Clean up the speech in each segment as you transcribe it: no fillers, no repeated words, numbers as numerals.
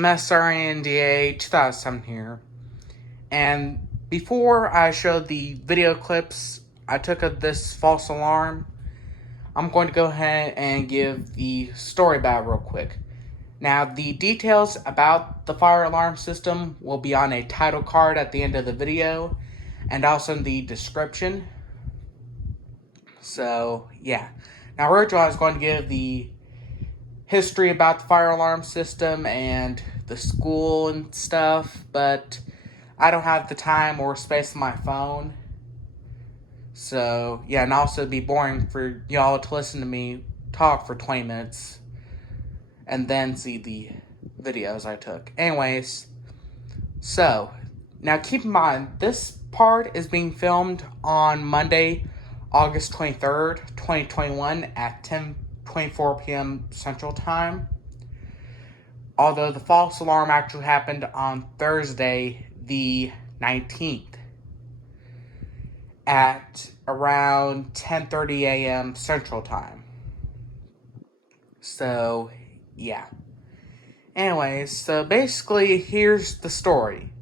MSRNDA 2007 here. And before I show the video clips I took of this false alarm, I'm going to go ahead and give the story about it real quick. Now, the details about the fire alarm system will be on a title card at the end of the video and also in the description. So, yeah. Now, originally I was going to give the history about the fire alarm system and the school and stuff, but I don't have the time or space on my phone. So, yeah, and also it'd be boring for y'all to listen to me talk for 20 minutes and then see the videos I took. Anyways, so, now keep in mind, this part is being filmed on Monday, August 23rd, 2021 at 10:24 p.m. Central Time. Although the false alarm actually happened on Thursday, the 19th at around 10:30 a.m. Central Time. So, yeah. Anyways, so basically, here's the story.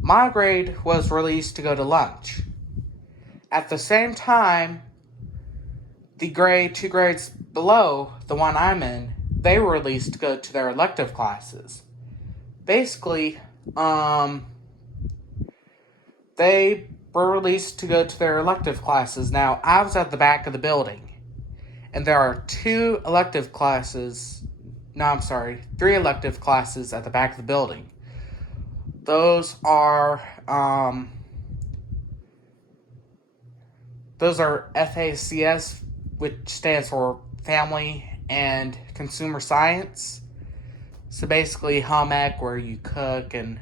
My grade was released to go to lunch. At the same time, the grade 2 grades below the one I'm in, they were released to go to their elective classes. Basically, they were released to go to their elective classes. Now, I was at the back of the building, and there are 3 elective classes at the back of the building. Those are FACS, which stands for Family and Consumer Science. So basically, home ec, where you cook and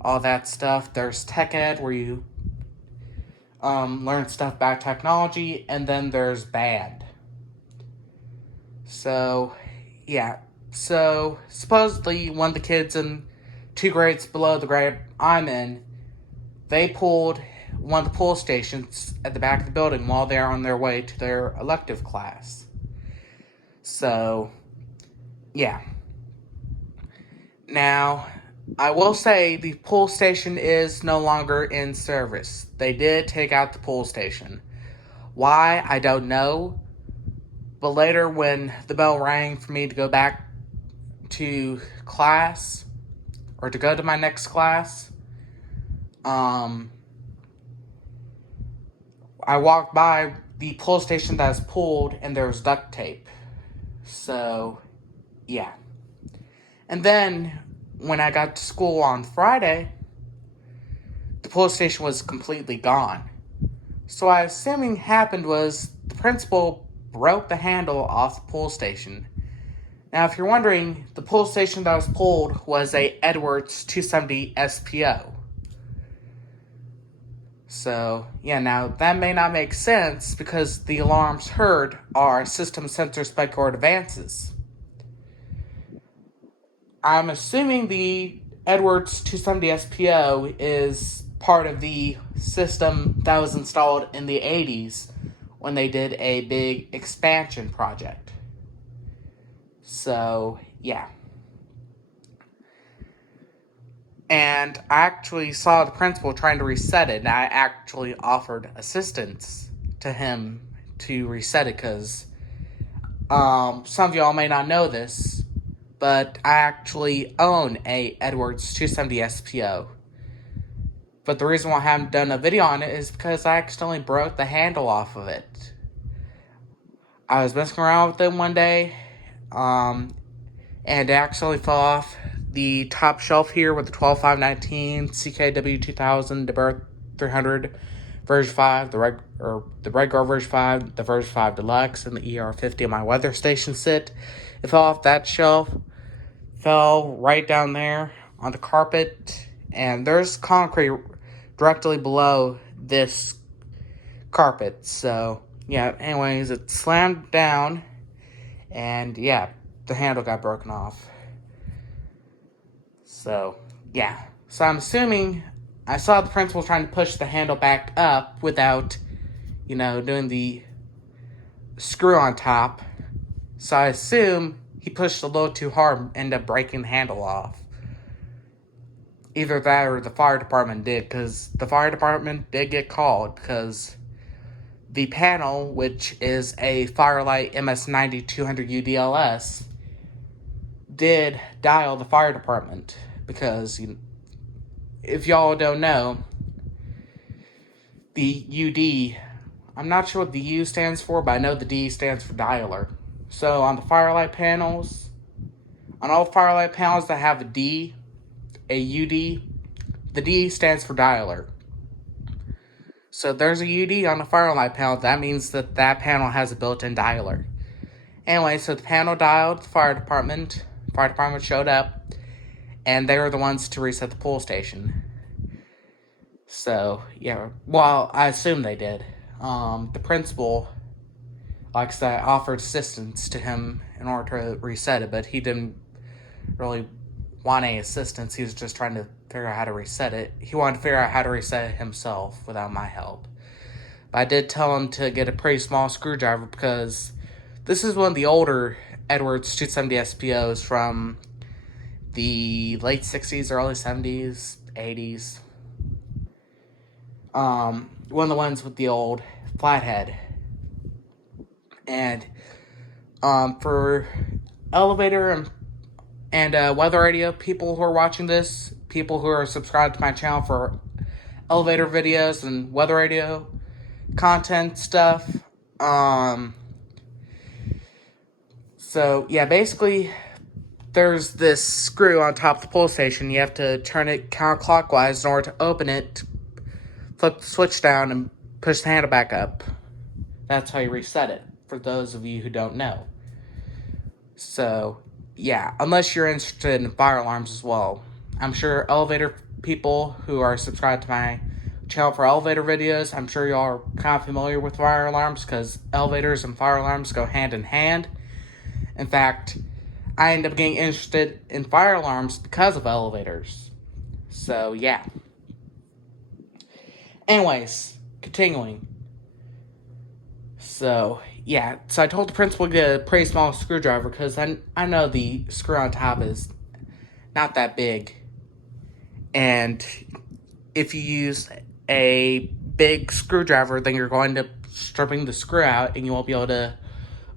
all that stuff. There's tech ed, where you learn stuff about technology, and then there's band. So, yeah. So, supposedly, one of the kids in 2 grades below the grade I'm in, they pulled one of the pull stations at the back of the building while they're on their way to their elective class. So, yeah. Now, I will say the pull station is no longer in service. They did take out the pull station. Why? I don't know. But later, when the bell rang for me to go back to class, or to go to my next class, I walked by the pull station that was pulled, and there was duct tape. So, yeah. And then, when I got to school on Friday, the pull station was completely gone. So I assuming happened was the principal broke the handle off the pull station. Now, if you're wondering, the pull station that was pulled was a Edwards 270 SPO. So, yeah, now that may not make sense because the alarms heard are system sensor spec-cord advances. I'm assuming the Edwards 270 SPO is part of the system that was installed in the 80s when they did a big expansion project. So, yeah. And I actually saw the principal trying to reset it, and I actually offered assistance to him to reset it, because some of y'all may not know this, but I actually own a Edwards 270 SPO. But the reason why I haven't done a video on it is because I accidentally broke the handle off of it. I was messing around with it one day, and it actually fell off the top shelf here with the 12519, CKW 2000, the Birth 300, version 5, the regular version 5, the version 5 Deluxe, and the ER50 on my weather station sit. It fell off that shelf, fell right down there on the carpet, and there's concrete directly below this carpet. So, yeah, anyways, it slammed down, and yeah, the handle got broken off. So, yeah. So I'm assuming I saw the principal trying to push the handle back up without, doing the screw on top. So I assume he he pushed a little too hard and ended up breaking the handle off. Either that or the fire department did, because the fire department did get called because the panel, which is a Firelight MS-90-200 UDLS, did dial the fire department because, if y'all don't know, the UD, I'm not sure what the U stands for, but I know the D stands for dialer. So on the Firelight panels, on all Firelight panels that have a D, a UD, the D stands for dialer. So if there's a UD on the Firelight panel, that means that that panel has a built-in dialer. Anyway, so the panel dialed the fire department. Fire department showed up, and they were the ones to reset the pull station. So, yeah, well, I assume they did. The principal, like I said, offered assistance to him in order to reset it, but he didn't really want any assistance. He was just trying to figure out how to reset it. He wanted to figure out how to reset it himself without my help. But I did tell him to get a pretty small screwdriver because this is one of the older Edwards 270 SPOs from the late 60s, early 70s, 80s. One of the ones with the old flathead. And for elevator and weather radio people who are watching this, people who are subscribed to my channel for elevator videos and weather radio content stuff. So yeah, basically there's this screw on top of the pull station. You have to turn it counterclockwise in order to open it, flip the switch down, and push the handle back up. That's how you reset it, for those of you who don't know. So, yeah, unless you're interested in fire alarms as well. I'm sure elevator people who are subscribed to my channel for elevator videos, I'm sure y'all are kind of familiar with fire alarms because elevators and fire alarms go hand in hand. In fact, I ended up getting interested in fire alarms because of elevators. So, yeah. Anyways, continuing. So, yeah. So I told the principal to get a pretty small screwdriver because I know the screw on top is not that big. And if you use a big screwdriver, then you're going to stripping the screw out and you won't be able to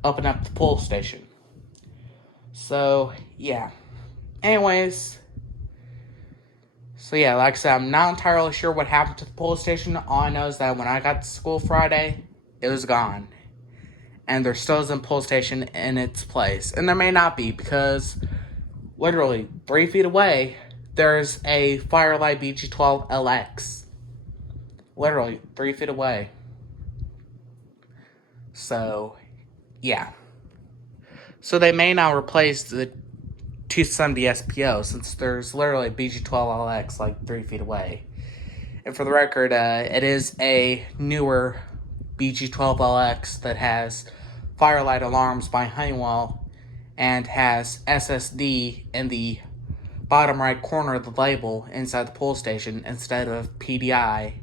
open up the pull station. So, yeah. Anyways. So, yeah, like I said, I'm not entirely sure what happened to the pull station. All I know is that when I got to school Friday, it was gone. And there still isn't a pull station in its place. And there may not be because literally 3 feet away, there's a Firelight BG12LX. Literally 3 feet away. So, yeah. So they may now replace the 270 SPO since there's literally a BG12LX like 3 feet away. And for the record, it is a newer BG12LX that has Firelight alarms by Honeywell and has SSD in the bottom right corner of the label inside the pull station instead of PDI.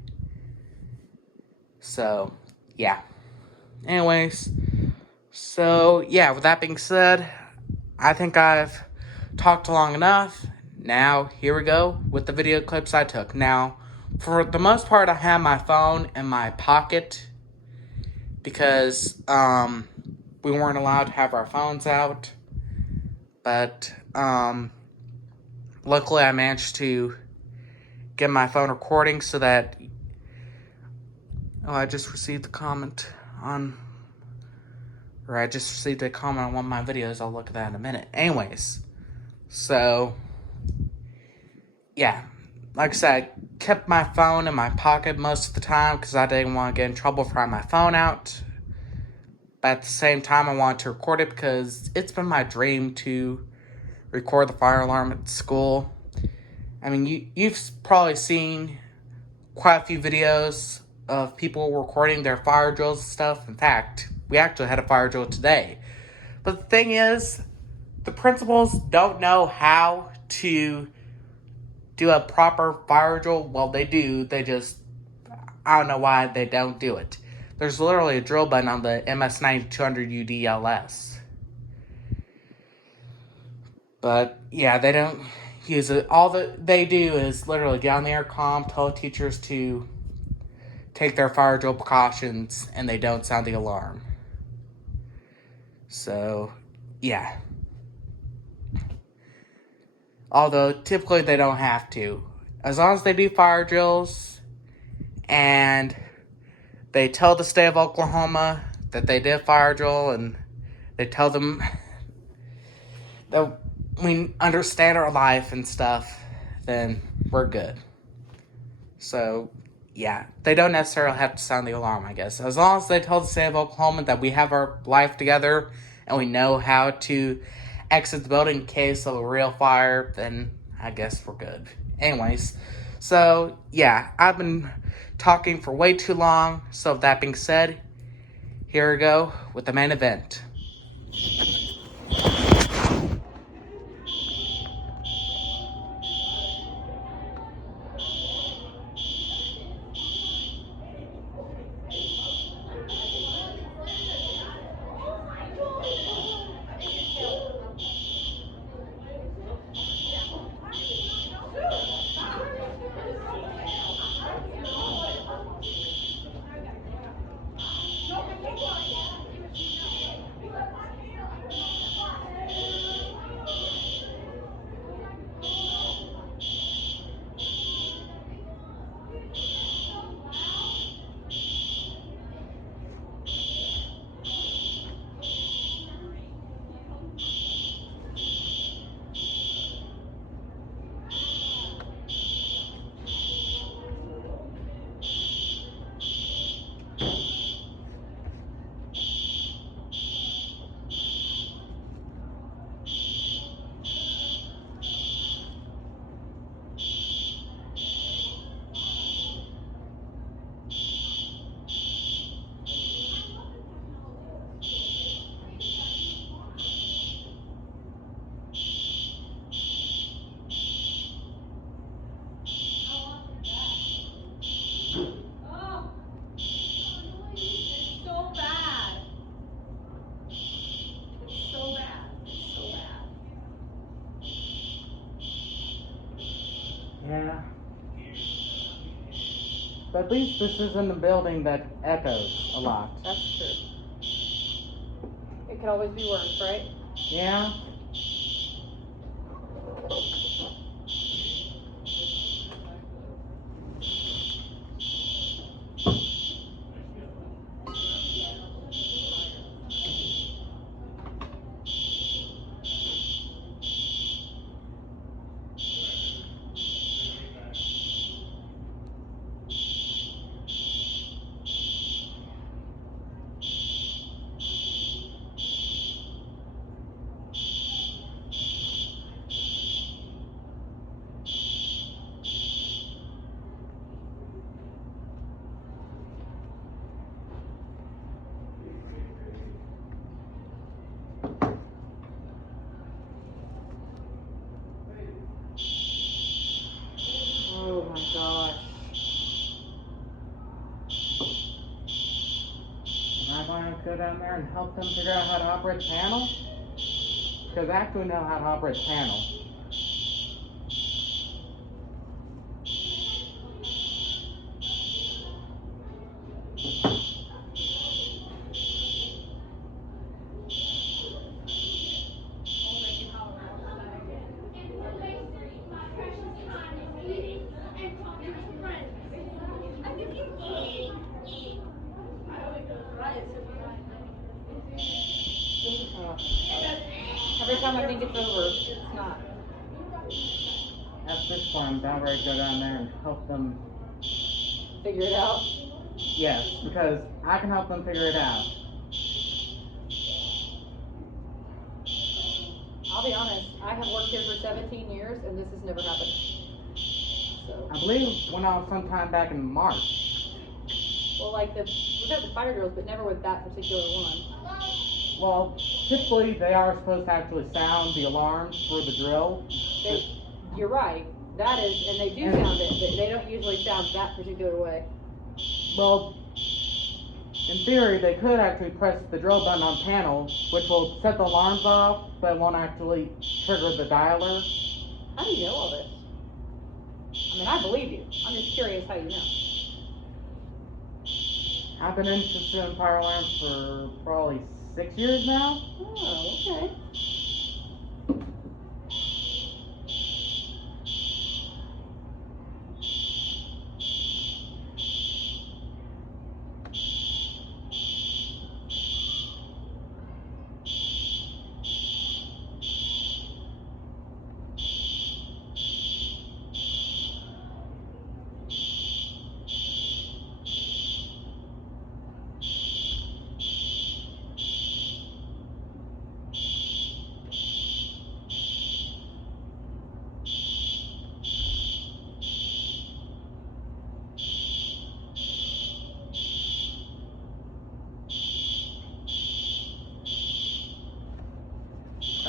So, yeah. Anyways, so yeah, with that being said, I think I've talked long enough. Now, here we go with the video clips I took. Now, for the most part, I have my phone in my pocket because we weren't allowed to have our phones out. But luckily, I managed to get my phone recording so that... Oh, I just received a comment on... Or I just received a comment on one of my videos. I'll look at that in a minute. Anyways, so... Yeah, like I said, I kept my phone in my pocket most of the time because I didn't want to get in trouble for having my phone out. But at the same time, I wanted to record it because it's been my dream to record the fire alarm at school. I mean, you've probably seen quite a few videos of people recording their fire drills and stuff. In fact, we actually had a fire drill today. But the thing is, the principals don't know how to do a proper fire drill. Well, they do. They just, I don't know why they don't do it. There's literally a drill button on the MS-90-200 UDLS. But yeah, they don't use it. All that they do is literally get on the intercom, tell teachers to take their fire drill precautions, and they don't sound the alarm. So, yeah. Although typically they don't have to. As long as they do fire drills and they tell the state of Oklahoma that they did fire drill and they tell them that we understand our life and stuff, then we're good. So, yeah, they don't necessarily have to sound the alarm, I guess. As long as they tell the state of Oklahoma that we have our life together and we know how to exit the building in case of a real fire, then I guess we're good. Anyways, so yeah, I've been talking for way too long. So with that being said, here we go with the main event. Yeah. But at least this isn't a building that echoes a lot. That's true. It could always be worse, right? Yeah. Oh my gosh. Am I going to go down there and help them figure out how to operate the panel? Because I actually know how to operate the panel. Every time I think it's over, it's not. At this point, I'm about ready to go down there and help them. Figure it out. Yes, because I can help them figure it out. I'll be honest, I have worked here for 17 years and this has never happened. So. I believe when I was sometime back in March. Well, like we've got the fire drills, but never with that particular one. Well, typically they are supposed to actually sound the alarms for the drill. You're right. That is, and they do sound it, but they don't usually sound that particular way. Well, In theory, they could actually press the drill button on panel, which will set the alarms off, but it won't actually trigger the dialer. How do you know all this? I mean, I believe you. I'm just curious how you know. I've been interested in fire alarms for probably 6 years now. Oh, okay.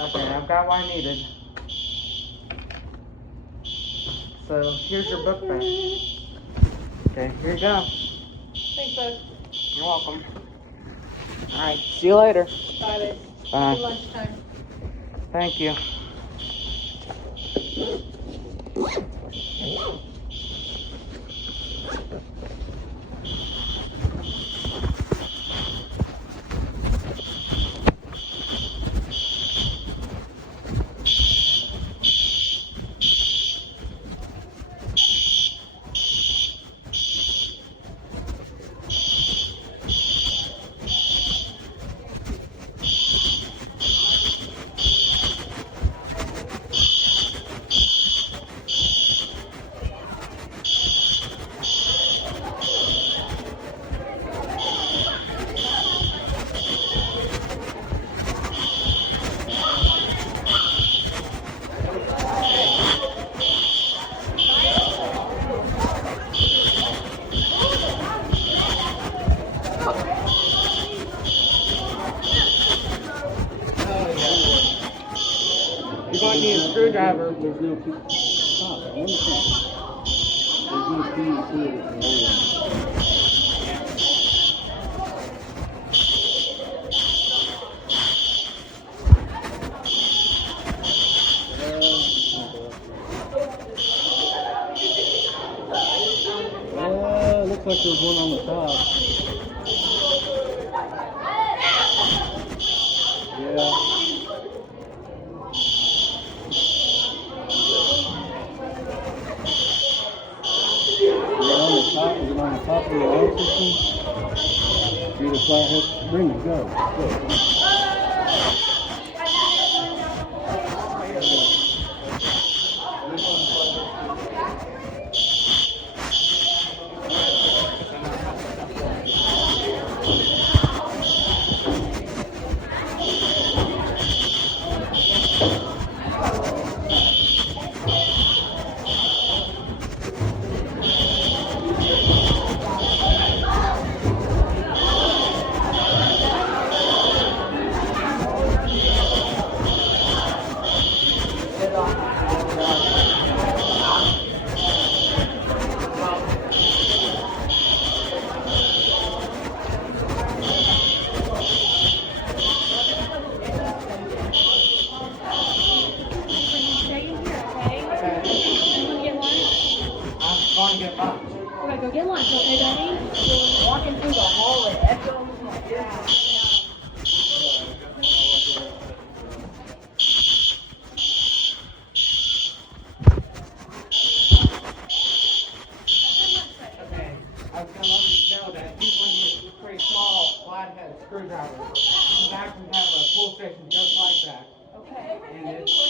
Okay, I've got what I needed. So here's your book back. Okay, here you go. Thanks, bud. You're welcome. Alright, see you later. Bye, babe. Bye. Good lunchtime. Thank you. You're going to need a screwdriver. There's no key. Stop. Let me think. There's no key to it. Looks like there's one on the top. Yeah. Is it on the top of the alarm system? Need a flathead? Bring it, go. Going to get lunch. We're gonna go get lunch, okay, Daddy? Walking through the hallway, echoes. Okay, I was going to let you know that these ones are pretty small flathead screwdrivers. You can actually have a pull station just like that. Okay. And it's